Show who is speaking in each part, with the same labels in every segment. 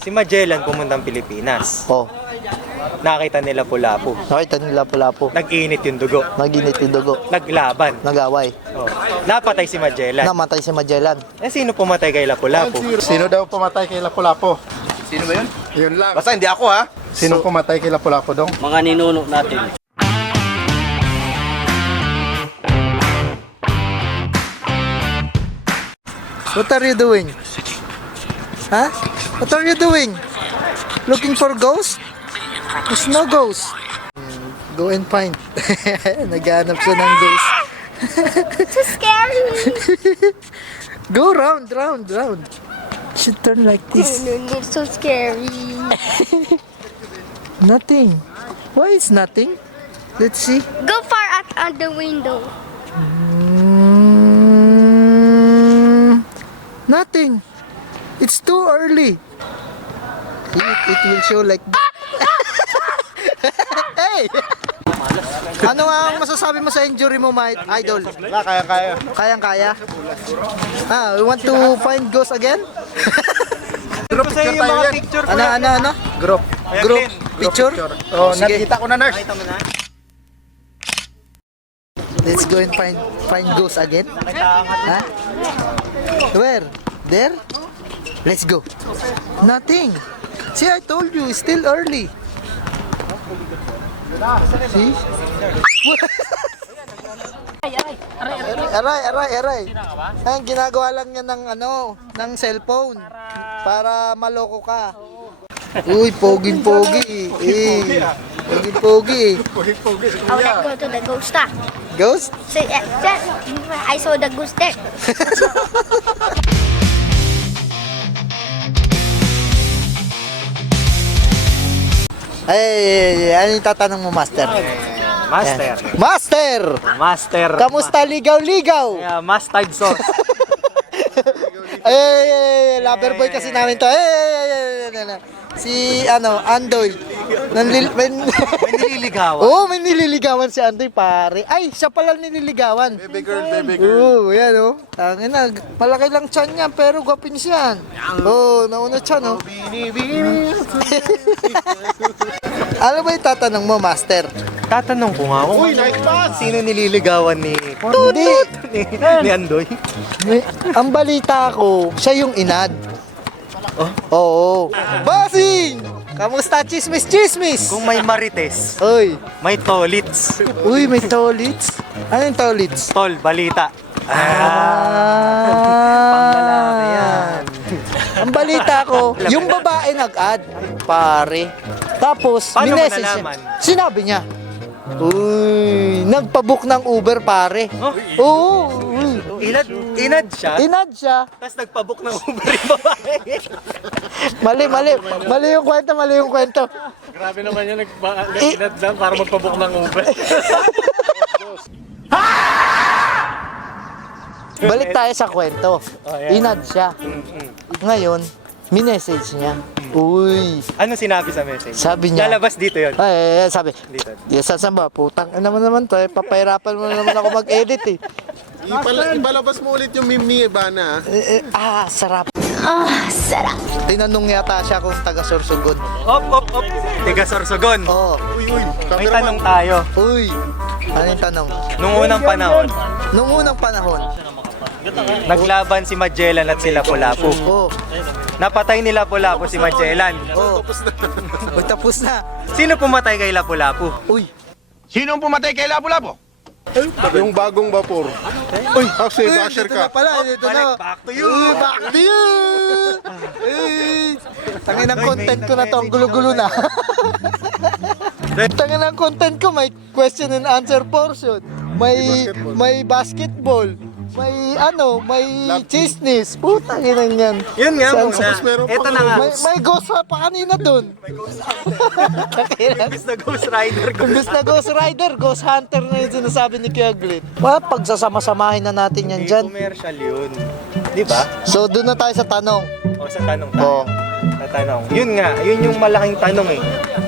Speaker 1: Si Magellan pumuntang Pilipinas.
Speaker 2: Oh,
Speaker 1: Nakita nila Lapu-Lapu.
Speaker 2: nakita nila Lapu-Lapu.
Speaker 1: Nag-init yung dugo.
Speaker 2: Naginit yung dugo.
Speaker 1: Naglaban.
Speaker 2: Nag-away.
Speaker 1: Oh. Napatay si Magellan.
Speaker 2: Namatay si Magellan.
Speaker 1: Sino pumatay kay Lapu-Lapu?
Speaker 3: Sino daw pumatay kay Lapu-Lapu?
Speaker 4: Sino ba yun?
Speaker 3: Yun lang.
Speaker 4: Basta hindi ako ha.
Speaker 3: Sino pumatay kay Lapu-Lapu dong?
Speaker 5: Mga ninuno natin.
Speaker 2: What are you doing? Huh? What are you doing? Looking for ghosts? There's no ghost. Go and find. Naghahanap siya ng ghost.
Speaker 6: So scary.
Speaker 2: Go round. Should turn like this.
Speaker 6: It's so scary.
Speaker 2: Nothing. Why is nothing? Let's see.
Speaker 6: Go far out on the window.
Speaker 2: Nothing. It's too early. It will show like that. Hey! Ano nga ang masasabi mo sa injury mo, my idol?
Speaker 3: Kaya.
Speaker 2: Kayang-kaya? We want to find ghost again?
Speaker 1: Group sa yung mga picture ko.
Speaker 2: Ano?
Speaker 3: Group.
Speaker 2: Group picture?
Speaker 3: Oh,
Speaker 2: Sige.
Speaker 3: nakita ko na, nurse.
Speaker 2: Let's go and find ghost again. Huh? Where? There? Let's go. Nothing. See, I told you, it's still early. See? Aray. Ang ginagawa lang yan ng cellphone para maloko ka. Uy, pogi. Pogi.
Speaker 6: I would like go to the ghost town.
Speaker 2: Ghost?
Speaker 6: So, I saw the ghost there.
Speaker 2: Ay, ano yung tatanong mo, Master?
Speaker 1: Master.
Speaker 2: Master!
Speaker 1: Master.
Speaker 2: Kamusta ligaw-ligaw?
Speaker 1: Mustard sauce.
Speaker 2: Ay, lover boy kasi namin to. Si Andoy.
Speaker 1: May nililigawan.
Speaker 2: Oh, may nililigawan si Andoy, pare. Ay, siya pala nililigawan.
Speaker 3: Baby girl.
Speaker 2: Yan oh. Tangin na, malaki lang tiyan niya, pero gwapin siya. Oh, nauna tiyan oh. Ano ba yung tatanong mo, Master?
Speaker 1: Tatanong ko nga kung sino nililigawan ni ni Andoy.
Speaker 2: Ang balita ko, siya yung inad. Oo. Bossing! Kamusta, chismis?
Speaker 1: Kung may marites,
Speaker 2: Uy,
Speaker 1: may tolits.
Speaker 2: may tolits. Ano yung tolits?
Speaker 1: Tol, balita.
Speaker 2: Panglalaki
Speaker 1: yan.
Speaker 2: Ang balita ko, yung babae nag-add, pare. Tapos,
Speaker 1: Paano mo
Speaker 2: minessage
Speaker 1: nalaman?
Speaker 2: niya. Sinabi niya. Uy, nagpabook ng Uber, pare. Oo.
Speaker 1: Inad siya,
Speaker 2: Inad siya.
Speaker 1: tapos nagpabook ng Uber yung babae.
Speaker 2: Mali yung kwento.
Speaker 5: Grabe naman yun, nag-inad lang para magpabook ng Uber.
Speaker 2: Balik tayo sa kwento. Inad siya. Ngayon, minessage niya. Uy,
Speaker 1: Ano sinabi sa message?
Speaker 2: sabi niya.
Speaker 1: Lalabas dito yun.
Speaker 2: Sabi.
Speaker 1: Dito.
Speaker 2: Yes, saan ba? Putang naman to. Papahirapan mo naman ako mag-edit eh.
Speaker 3: Ipalabas mo ulit yung meme ni Ivana.
Speaker 2: Sarap.
Speaker 6: Sarap.
Speaker 2: Tinanong yata siya kung taga Sorsogon.
Speaker 1: Op. Tiga Sorsogon.
Speaker 2: Oo.
Speaker 3: Uy.
Speaker 1: May tanong tayo.
Speaker 2: Uy, ano yung tanong?
Speaker 1: Nung unang panahon,
Speaker 2: Nung unang panahon,
Speaker 1: naglaban si Magellan at si Lapu-Lapu. Napatay ni Lapu-Lapu si Magellan.
Speaker 2: Uy, tapos na.
Speaker 1: Sino pumatay kay Lapu-Lapu?
Speaker 2: Uy,
Speaker 4: Sino ang pumatay kay Lapu-Lapu?
Speaker 3: Yung bagong vapor. Uy, kasi basher
Speaker 2: dito na
Speaker 3: ka.
Speaker 2: pala. Dito na.
Speaker 1: Back to you.
Speaker 2: Back to you. Tangin ang content ko na to. Ang gulo-gulo na. Tangin ang content ko. May question and answer portion. May basketball. May chismis. Putang ina yan.
Speaker 1: Yun nga
Speaker 2: Saan-
Speaker 1: muna. Ito na nga.
Speaker 2: May ghost pa kanina dun.
Speaker 1: Imbis na Ghost Rider ko.
Speaker 2: Imbes na Ghost Rider, Ghost Hunter na yung sinasabi ni Kuya Glenn. Pagsasama-samahin na natin yan dyan.
Speaker 1: Commercial yun. Di ba?
Speaker 2: So, doon na tayo sa tanong.
Speaker 1: O sa tanong tayo.
Speaker 2: Oo.
Speaker 1: Sa tanong. Yun nga, yun yung malaking tanong eh.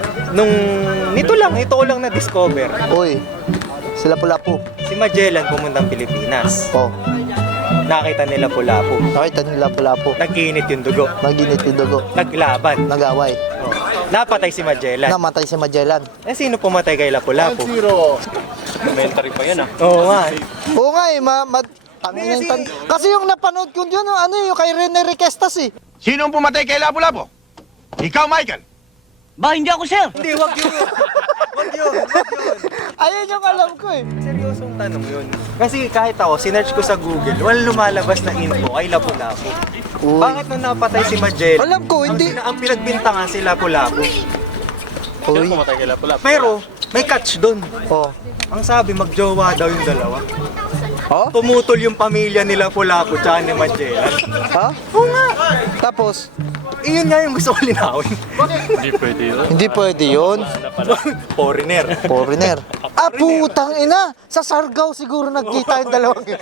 Speaker 1: Ito ko lang na-discover.
Speaker 2: Uy, sila Lapu-Lapu.
Speaker 1: Si Magellan pumuntang Pilipinas.
Speaker 2: Oh.
Speaker 1: Nakita nila Pulapo.
Speaker 2: Nakita nila Lapu-Lapu.
Speaker 1: Nag-init yung dugo.
Speaker 2: Naginit yung dugo.
Speaker 1: Naglaban.
Speaker 2: Nag-away.
Speaker 1: Oh. Napatay si Magellan.
Speaker 2: Namatay si Magellan.
Speaker 1: Eh, sino pumatay kay Lapu-Lapu?
Speaker 3: 1-0.
Speaker 5: Elementary pa yan ah.
Speaker 1: Oo nga.
Speaker 2: Oo nga eh, kasi yung napanood ko yun, ano yung kay Rene Requestas eh.
Speaker 4: Sino ang pumatay kay Lapu-Lapu? Ikaw, Michael.
Speaker 7: Ba, hindi ako, sir.
Speaker 1: Hindi, wag yun. Wag yun.
Speaker 2: Ayun yung alam ko eh.
Speaker 1: Seryosong tanong yun. Kasi kahit ako, sinerch ko sa Google, walang lumalabas na info kay Lapu-Lapu.
Speaker 2: Uy.
Speaker 1: Bakit nung napatay si Magellan?
Speaker 2: Alam ko, hindi.
Speaker 1: Ang pinagbintangan si Lapu-Lapu.
Speaker 2: Uy.
Speaker 5: Pumatay kay Lapu-Lapu.
Speaker 1: Pero, may catch doon.
Speaker 2: Oh.
Speaker 1: Ang sabi, magjowa daw yung dalawa.
Speaker 2: Oh?
Speaker 1: Tumutol yung pamilya ni Lapu-Lapu tsaka ni Magellan.
Speaker 2: Ha?
Speaker 1: Oo nga.
Speaker 2: Tapos,
Speaker 1: Iyon nga yung gusto ko linawin.
Speaker 5: Hindi pwede yun.
Speaker 2: hindi pwede yun.
Speaker 1: Foreigner.
Speaker 2: Foreigner. Ah, putang ina! Sa Sargao siguro nagkita yung dalawang yun.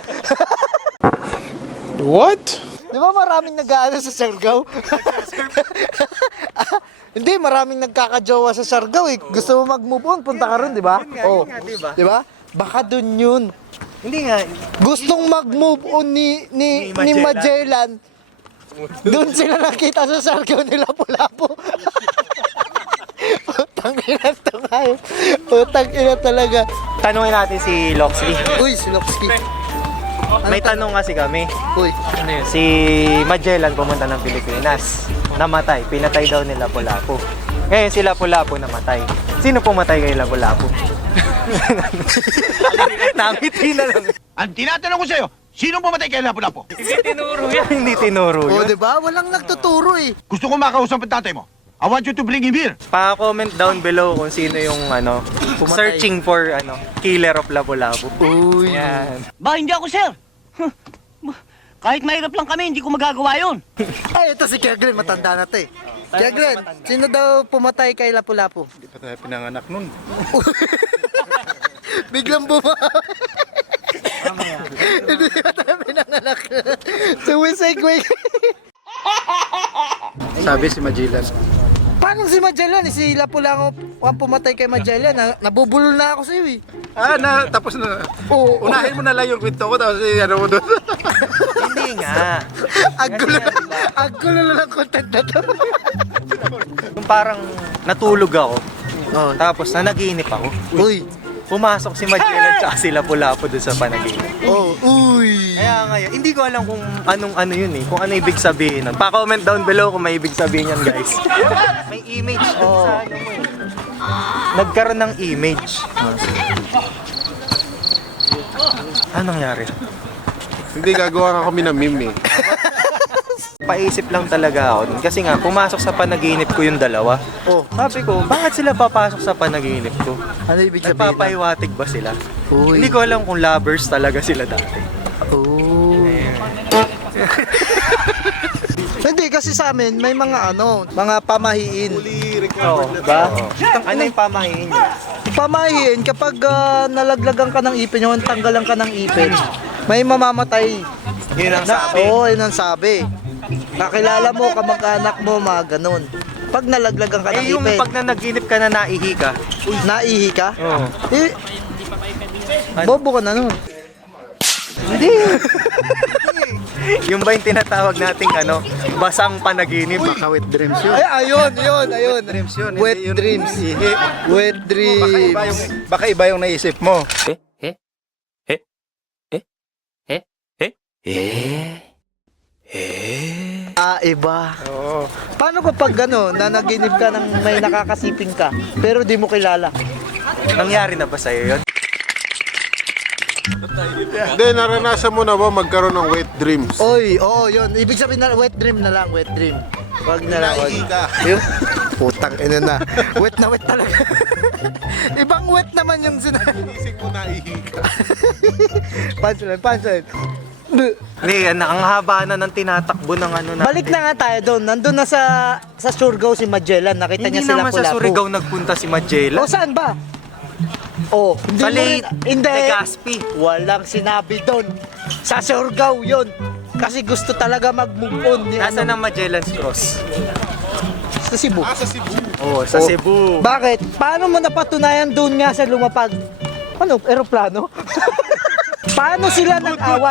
Speaker 3: What?
Speaker 2: Di ba maraming nag-aano sa Sargao? Hindi, maraming nagkakajowa sa Sargao eh. Gusto mo mag-move on, punta ka ron, di ba?
Speaker 1: Yun nga, diba?
Speaker 2: Di ba? Baka dun yun.
Speaker 1: Hindi nga.
Speaker 2: Gustong mag-move on ni Magellan. Doon sila nakita sa Sargao ni Lapu-Lapu. Putang ina to kayo. Putang ina talaga.
Speaker 1: Tanungin natin si Loxley.
Speaker 2: Uy, si Loxky.
Speaker 1: May tanong kasi kami.
Speaker 2: Uy,
Speaker 1: Si Magellan pumunta ng Pilipinas. Namatay. Pinatay daw ni Lapu-Lapu. Ngayon si Lapu-Lapu namatay. Sino pumatay kay Lapu-Lapu? Nakangiti na lang.
Speaker 4: Ang tinatanong ko sa'yo, sino ang pumatay kay Lapu-Lapu?
Speaker 1: Hindi tinuro
Speaker 2: oh,
Speaker 1: yun.
Speaker 2: di ba? Walang nagtuturo eh.
Speaker 4: Gusto ko makausap ang tatay mo. I want you to bring him here.
Speaker 1: Pa-comment down below kung sino yung searching for killer of Lapu-Lapu.
Speaker 2: Uy.
Speaker 1: Yan.
Speaker 7: Ba, hindi ako, sir. Kahit mahirap lang kami, hindi ko magagawa yun.
Speaker 2: Ay, ito si Kuya Glenn, matanda na to eh. Kuya Glenn, sino daw pumatay kay Lapu-Lapu?
Speaker 3: Hindi pa tayo pinanganak nun.
Speaker 2: Biglang bumawi. Hindi ba tayo pinanganak? Sumisegue.
Speaker 3: Sabi si Magellan.
Speaker 2: Paano si Magellan? Si Lapu-Lapu ang pumatay kay Magellan. Nabubulol na ako sa'yo eh.
Speaker 3: Tapos na.
Speaker 2: Oo.
Speaker 3: Unahin mo na lang yung kwento ko, tapos ano mo doon.
Speaker 1: Hindi nga.
Speaker 2: Ang gulo na ng content na to.
Speaker 1: Yung parang natulog ako.
Speaker 2: Oh.
Speaker 1: Tapos nanaginip ako.
Speaker 2: Uy.
Speaker 1: Pumasok si Magellan tsaka si Lapu-Lapu dun sa panaginip.
Speaker 2: Oh, uy.
Speaker 1: Kaya ngayon, hindi ko alam kung anong yun eh. Kung ano ibig sabihin nun. Pa-comment down below kung may ibig sabihin yan, guys. May image dun sa ano mo eh. Nagkaroon ng image. Anong nangyari?
Speaker 3: Hindi, gagawa ka kami ng meme eh.
Speaker 1: Paisip lang talaga ako dun. Kasi nga, pumasok sa panaginip ko yung dalawa.
Speaker 2: Oh.
Speaker 1: Sabi ko, bakit sila papasok sa panaginip ko?
Speaker 2: Ano ibig sabihin?
Speaker 1: Nagpapahiwatig ba sila?
Speaker 2: Uy.
Speaker 1: Hindi ko alam kung lovers talaga sila dati.
Speaker 2: Oh. Hindi kasi sa amin may mga mga pamahiin.
Speaker 1: Oo, ba? Ano yung pamahiin nyo?
Speaker 2: Pamahiin kapag nalaglagan ka ng ipin, yung tanggalan ka ng ipin, may mamamatay.
Speaker 1: Yun ang sabi.
Speaker 2: Oo, yun ang sabi. Nakilala mo, kamag-anak mo, mga ganun. Pag nalaglagan ka ng
Speaker 1: Eh yung
Speaker 2: ipin,
Speaker 1: pag nanaginip ka na naihi ka.
Speaker 2: naihi ka,
Speaker 1: Oo.
Speaker 2: eh, bobo ka na nun.
Speaker 1: Hindi. Yung ba yung tinatawag nating basang panaginip?
Speaker 3: Baka wet dreams yun.
Speaker 2: Ay, ayun.
Speaker 3: Dreams yun.
Speaker 2: Wet
Speaker 3: hindi yun
Speaker 2: dreams.
Speaker 3: ihi.
Speaker 2: Wet dreams.
Speaker 3: Baka iba yung naisip mo.
Speaker 2: Ah, iba.
Speaker 3: Oo.
Speaker 2: Paano kapag nanaginip ka ng may nakakasiping ka, pero di mo kilala?
Speaker 1: Nangyari na ba sa'yo yun?
Speaker 3: Hindi, naranasan mo na ba magkaroon ng wet dreams?
Speaker 2: Oy, oo, yun. Ibig sabihin na wet dream na lang, wet dream. Wag na lang.
Speaker 3: Naihi ka.
Speaker 2: Yun. Putang ina na. Wet na wet talaga. Ibang wet naman yung sinabi.
Speaker 3: Isip mo naihi ka.
Speaker 2: Punchline.
Speaker 1: Hindi, ang haba na ng tinatakbo ng na.
Speaker 2: Balik na nga tayo doon. Nandun na sa Surigao si Magellan. Nakita
Speaker 1: Hindi
Speaker 2: niya sila
Speaker 1: naman sa
Speaker 2: Lapu-Lapu.
Speaker 1: Surigao nagpunta si Magellan.
Speaker 2: O saan ba? Oh, hindi
Speaker 1: Sa
Speaker 2: mo rin- hindi.
Speaker 1: Legazpi.
Speaker 2: Walang sinabi doon. Sa Surigao yun. Kasi gusto talaga mag-move on.
Speaker 1: Nasa ng Magellan's Cross.
Speaker 2: Sa Cebu.
Speaker 3: Sa Cebu.
Speaker 1: Oo, sa Cebu.
Speaker 2: Bakit? Paano mo napatunayan doon nga sa lumapag? Ano? Eroplano? Paano sila nag-away?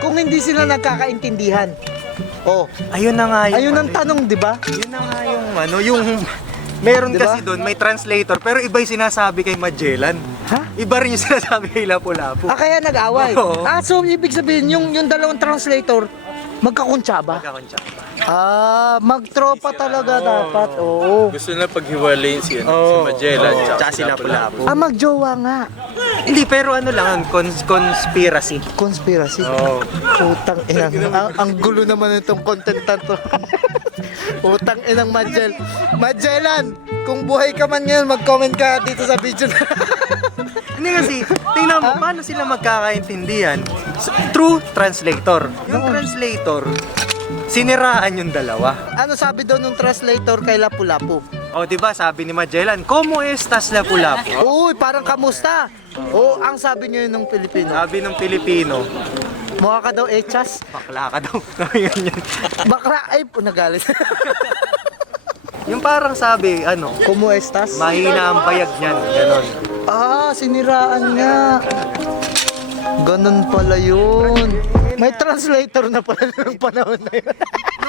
Speaker 2: kung hindi sila nagkakaintindihan. Oh,
Speaker 1: Ayun na nga yung
Speaker 2: ayun ang
Speaker 1: ano,
Speaker 2: tanong, di ba?
Speaker 1: Yun na nga yung ano, yung meron
Speaker 2: Diba?
Speaker 1: kasi doon, may translator, pero iba yung sinasabi kay Magellan.
Speaker 2: Ha?
Speaker 1: Iba rin yung sinasabi kay Lapu-Lapu.
Speaker 2: Ah, kaya nag-away.
Speaker 1: Oo.
Speaker 2: So ibig sabihin, yung dalawang translator, magkakuntsaba.
Speaker 1: Magkakunsya.
Speaker 2: Ah, magtropa talaga dapat. Oo.
Speaker 5: Gusto na paghiwalayin si Magellan
Speaker 1: Tsaka si Lapu-Lapu.
Speaker 2: Ah, magjowa nga.
Speaker 1: Hindi, pero ano lang, conspiracy.
Speaker 2: Conspiracy.
Speaker 1: Oo.
Speaker 2: Putang inang. Ang gulo naman itong content na to. Putang inang Magellan, kung buhay ka man ngayon, mag-comment ka dito sa video na.
Speaker 1: Hindi kasi, tingnan mo, paano sila magkakaintindihan? True translator. Yung translator, siniraan yung dalawa.
Speaker 2: Ano sabi daw nung translator kay Lapu-Lapu?
Speaker 1: O, di ba sabi ni Magellan, "Como estas Lapu-Lapu?"
Speaker 2: Uy, parang kamusta? Oo, ang sabi niyo yun ng Pilipino.
Speaker 1: Sabi ng Pilipino,
Speaker 2: Mukha ka daw echas.
Speaker 1: bakla ka daw. Yun yun.
Speaker 2: Bakra, ay, nagalit.
Speaker 1: Yung parang sabi, ano,
Speaker 2: Como estas?
Speaker 1: mahina ang payag niyan, ganon.
Speaker 2: Ah, siniraan nga. Ganun pala yun. May translator na pala ng panahon na yun.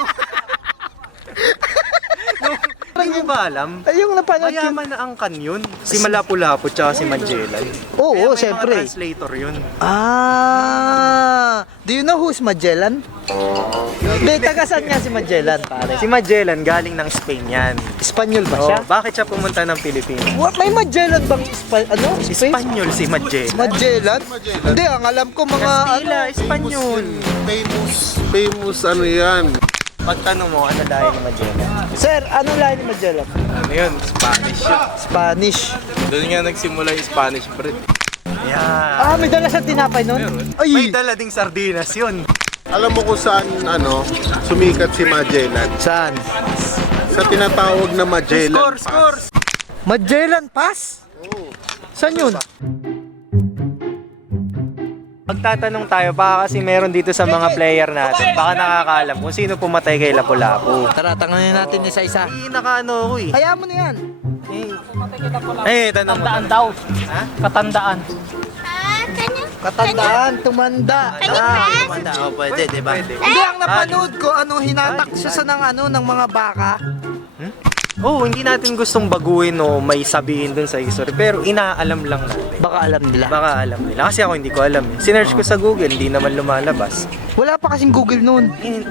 Speaker 1: Hindi mo ba alam?
Speaker 2: Ay, yung napanood yun.
Speaker 1: Mayaman na ang kanyon. Si Lapu-Lapu tsaka si Magellan.
Speaker 2: Oo,
Speaker 1: Kaya may
Speaker 2: syempre.
Speaker 1: mga translator yun.
Speaker 2: Ah, do you know who's Magellan? Hindi, tagasan nga si Magellan, pare.
Speaker 1: Si Magellan galing ng Spain yan.
Speaker 2: Espanyol ba
Speaker 1: Oh,
Speaker 2: siya?
Speaker 1: bakit siya pumunta ng Pilipinas?
Speaker 2: What? May Magellan bang ano? Spain?
Speaker 1: Espanyol si Magellan.
Speaker 2: Magellan? Hindi, ang alam ko mga
Speaker 1: Kastila, Espanyol.
Speaker 3: Famous ano yan.
Speaker 1: Pagtanong mo, ano lahi ni Magellan?
Speaker 2: Sir, ano lahi ni Magellan?
Speaker 5: Ano yun? Spanish yun.
Speaker 2: Spanish.
Speaker 5: Doon nga nagsimula yung Spanish bread.
Speaker 1: Yeah.
Speaker 2: Ah, may dala sa tinapay nun?
Speaker 1: May
Speaker 2: Ay,
Speaker 1: dala ding sardinas yun.
Speaker 3: Alam mo kung saan sumikat si Magellan?
Speaker 2: saan?
Speaker 3: Sa tinatawag na Magellan
Speaker 1: Scores!
Speaker 2: Magellan Pass? Saan yun?
Speaker 1: Magtatanong tayo, baka kasi meron dito sa mga player natin, baka nakakaalam kung sino pumatay kay Lapu-Lapu.
Speaker 2: Tara, tanongin natin isa-isa.
Speaker 1: Hindi nakaano ko eh.
Speaker 2: Hayaan mo na yan.
Speaker 1: Tanong mo.
Speaker 7: daw. Katandaan.
Speaker 2: Katandaan, tumanda.
Speaker 1: Tumanda. Oh, pwede, di ba?
Speaker 2: Hindi, ang napanood ko, hinatak siya sa ng mga baka.
Speaker 1: Oh, hindi natin gustong baguhin o may sabihin dun sa history, pero inaalam lang natin.
Speaker 2: Baka alam nila.
Speaker 1: Baka alam nila. Kasi ako hindi ko alam eh. Sinearch ko sa Google, hindi naman lumalabas.
Speaker 2: Wala pa kasing Google noon.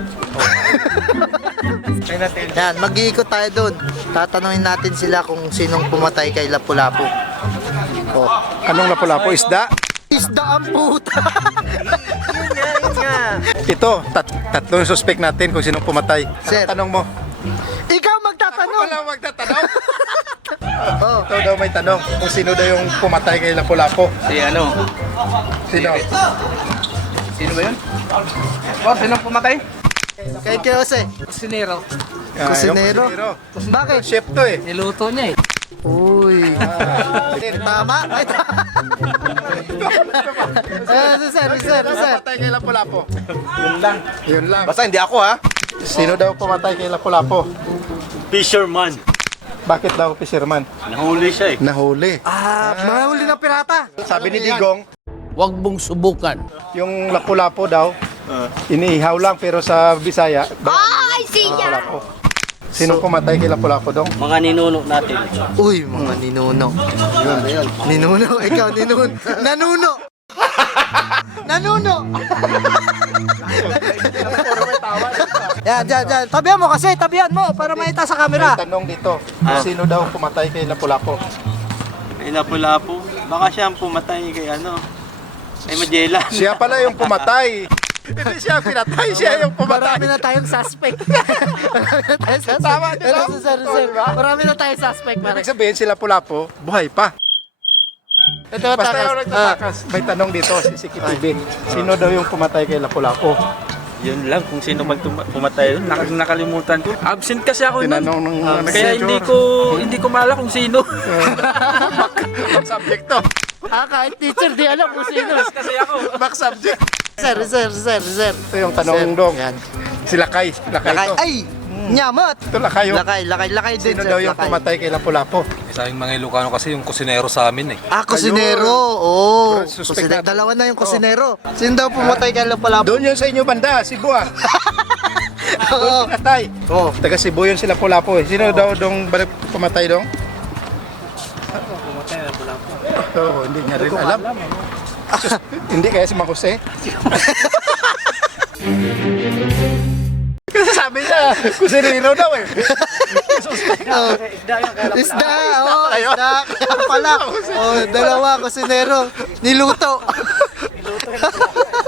Speaker 1: Kaya natin.
Speaker 2: Yan, mag-iikot tayo doon. Tatanungin natin sila kung sinong pumatay kay Lapu-Lapu. Oh.
Speaker 3: Anong Lapu-Lapu? Isda?
Speaker 2: Isda ang puta!
Speaker 1: Yun nga.
Speaker 3: Ito, tatlong suspect natin kung sinong pumatay.
Speaker 2: Sir.
Speaker 3: Tanong mo.
Speaker 2: Ikaw magtatanong!
Speaker 3: Wala magtatanong.
Speaker 2: Oh.
Speaker 3: Ito daw may tanong kung sino daw yung pumatay kay Lapu-Lapu.
Speaker 5: Si ano?
Speaker 3: Sino?
Speaker 5: Sino ba yun? Oh, sino pumatay?
Speaker 2: Kay Kiose.
Speaker 7: Kusinero.
Speaker 2: Kusinero. Bakit?
Speaker 3: Chef to eh.
Speaker 7: Niluto niya eh.
Speaker 2: Uy. Tama? Ay, tama. Sir.
Speaker 3: Pumatay kay Lapu-Lapu. Yun lang. Yun lang. Basta hindi ako ha. Sino daw pumatay kay Lapu-Lapu?
Speaker 5: Fisherman.
Speaker 3: Bakit daw fisherman?
Speaker 5: Nahuli siya eh.
Speaker 3: Nahuli.
Speaker 2: Mga huli ng pirata.
Speaker 3: Sabi ni Digong,
Speaker 7: Huwag mong subukan.
Speaker 3: yung Lapu-Lapu daw, iniihaw lang pero sa Bisaya,
Speaker 6: Oh, I see ya!
Speaker 3: Lapu-Lapu. Sino pumatay kay Lapu-Lapu daw?
Speaker 7: Mga ninuno natin.
Speaker 2: Uy, mga ninuno. Yun. Ninuno, ikaw ninuno. Nanuno. Nanuno. Yan. Tabihan mo kasi, tabihan mo para makita sa camera.
Speaker 3: May tanong dito, sino daw pumatay kay Lapu-Lapu?
Speaker 5: Ay, Lapu-Lapu. Baka siya ang pumatay kay ano? Kay Magellan.
Speaker 3: Siya pala yung pumatay. Hindi siya pinatay, siya yung pumatay.
Speaker 2: Marami na tayong suspect. Marami na tayong suspect.
Speaker 3: Tama, di ba?
Speaker 2: Sir. Marami na tayong suspect.
Speaker 3: Ibig sabihin si Lapu-Lapu, buhay pa.
Speaker 2: Ito,
Speaker 3: Basta yung nagtatakas. May tanong dito, si Kitibin. Sino daw yung pumatay kay Lapu-Lapu?
Speaker 5: Yun lang, kung sino pumatay yun. Nakalimutan ko. Absent kasi ako nun.
Speaker 3: Tinanong ng
Speaker 5: Kaya hindi ko maalala kung sino.
Speaker 3: subject to.
Speaker 2: kahit teacher di alam kung sino.
Speaker 5: Kasi ako.
Speaker 3: Back subject.
Speaker 2: Sir.
Speaker 3: Ito yung tanong dong.
Speaker 2: Yan.
Speaker 3: Si Lakay. Lakay to.
Speaker 2: Ay! Nyamot!
Speaker 3: Ito Lakay yung.
Speaker 2: Lakay din.
Speaker 3: Sino
Speaker 2: sir,
Speaker 3: daw yung
Speaker 2: lakay.
Speaker 3: pumatay kay Lapu-Lapu?
Speaker 8: Sa aming mga Ilocano kasi yung kusinero sa amin eh.
Speaker 2: Ah, kusinero. Oo.
Speaker 3: Suspect natin.
Speaker 2: Dalawa na yung kusinero. Sino daw pumatay kay Lapu-Lapu?
Speaker 3: Doon yun sa inyo banda, Cebu ah.
Speaker 2: Oo.
Speaker 3: Pinatay.
Speaker 2: Oh.
Speaker 3: Taga Cebu yun sila Lapu-Lapu eh. Sino daw dong balik pumatay dong?
Speaker 5: Pumatay na pula po.
Speaker 3: Oo, hindi niya rin alam. Hindi kaya si Jose. Kasi sabi niya, kusinero daw eh.
Speaker 2: Oh. Isda, oh, isda. Kaya pala. Oh, dalawa kusinero. Niluto.